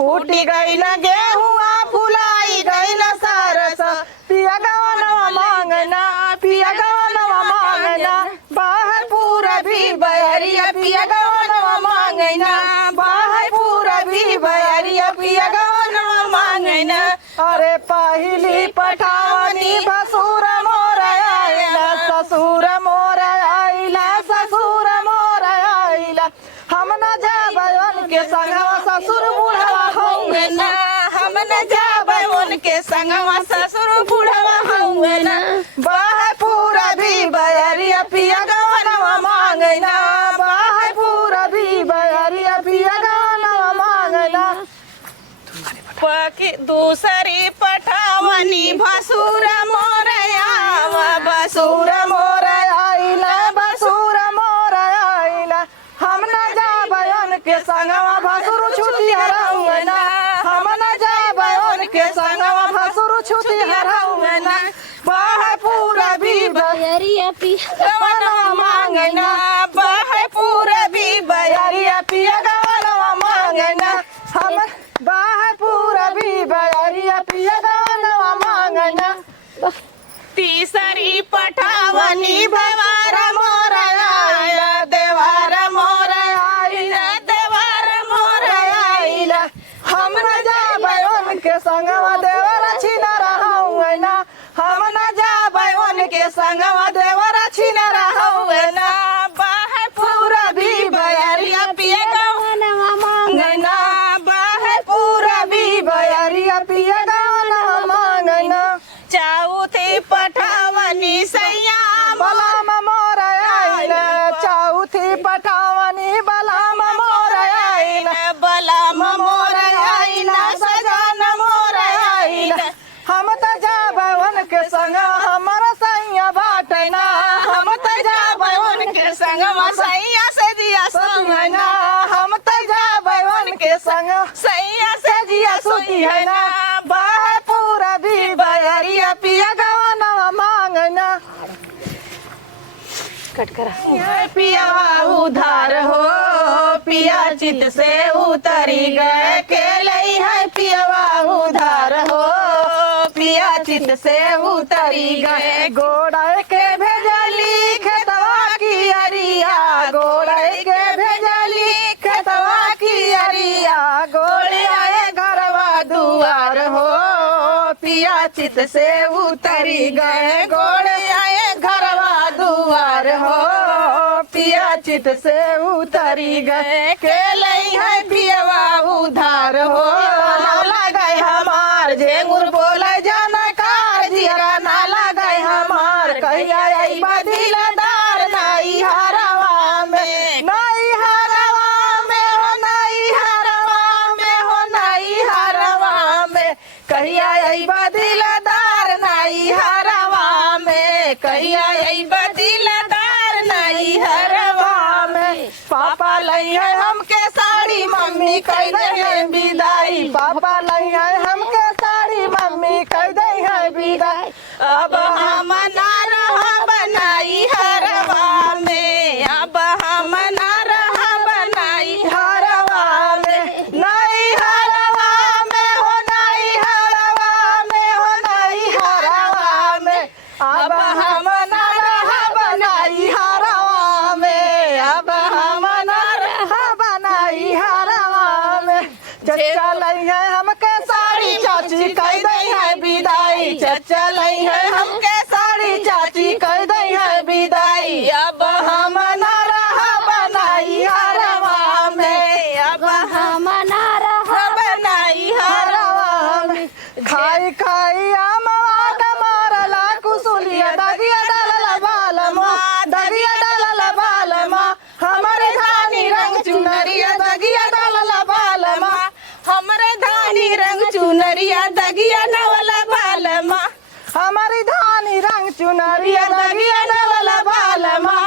फूटी गईल गेहुआ फुलाई गईल सारस पिया गवनवा मांगना पिया गवनवा मांगना बाहर पूरा भी बहरिया पिया गवनवा मांगना बाहर पूरा भी बहरिया पिया गवनवा मांगना अरे पहली पठावनी भसुर मोर आइला ससुर मोर आइला ससुर मोर आइला हम न जाबै उनके संगवा ससुर बुढ़वा होंगे ना हम न जाबै उनके संगवा ससुर बुढ़वा होंगे ना बाहर पूरा भी बहरिया पिया गवनवा मांगना बाहर पूरा भी बहरिया पिया गवनवा मांगना पकी दूसरी पठावनी भसुर मोर आवा बसुर मोर आइला बसुर मोर आइला हम न जाबै उनके संगवा भसुर छुटी हराऊंगा हम न जाबै उनके संगवा भसुर छुटी हराऊंगा बाहर पूरा भी बहरिया पिया गवनवा मांगना बाहर पूरा भी बहरिया पिया गवनवा मांगना हम बाहर पूरा भी बहरिया पिया गवनवा मांगना तीसरी पठावनी भवार मोर आइला देवार मोर आइला देवार मोर आइला हम न जाबै उनके संगवा देवर छिन रहौना हम न जाबै उनके संगवा देवर छिन रहौना बाहर पूरा भी बहरिया पिया गवनवा मांगना बाहर पूरा भी बहरिया पिया गवनवा मांगना चौथी पठावनी सैया बलाम मोर आइला चौथी पठावनी बलाम मोर आइला बलाम मोर आइला सजन मोर आइला हम त जाबै उनके संग हमर सैया बाटना हम त जाबै उनके संग सैया से जिया संगना हम त जाबै उनके संग सैया से जिया सुती है ना बाहर पूरा भी बहरिया पिया गवनवा मांगना कट करा पिया उधार हो पिया चित से उतरी गए के लई है पिया उधार हो पिया चित से उतरी गए गोड़ के भेजली खेतवा की अरिया गोड़ के भेजली खेतवा की अरिया गोड़ आए घरवा दुआर हो पिया चित से उतरी गए गोड़ आए घरवा दुआर हो पिया चित से उतरी गए के लई है पियवा उधार हो नाला गए हमार झेंगुर बोले जानकार जियरा नाला गए हमार कहिया आई बदिलदार नाई हरवा में नाई हरवा में हो नाई हरवा में हो नाई हरवा में कहिया आई बदिलदार नाई हरवा में कहिया आई बदिलदार नाई हरवा में पापा लई है हमके साड़ी मम्मी कह दे है विदाई पापा लई है हमके साड़ी मम्मी कह दे है विदाई अब हम ना रहा बनाई हरवा में अब हम ना रहा बनाई हरवा में नाई हरवा में हो नाई हरवा में हो नाई हरवा में अब हम ना रहा बनाई हरवा में अब हम ना रहा बनाई हरवा में चचा लई है हमके साड़ी चाची कह दे है विदाई चचा लई है हमके साड़ी चाची कह दे है विदाई अब हम ना रहा बनाई हरवा में अब हम ना रहा बनाई हरवा में खाई खाई आमवा का मारला कुसुलिया दगिया डालला बालमा दगिया डालला बालमा हमरे धानी रंग चुनरिया दगिया डालला बालमा हमरे धानी रंग चुनरिया दगिया नवला बालमा हमारी धानी रंग चुनरिया दगिया नवला बालमा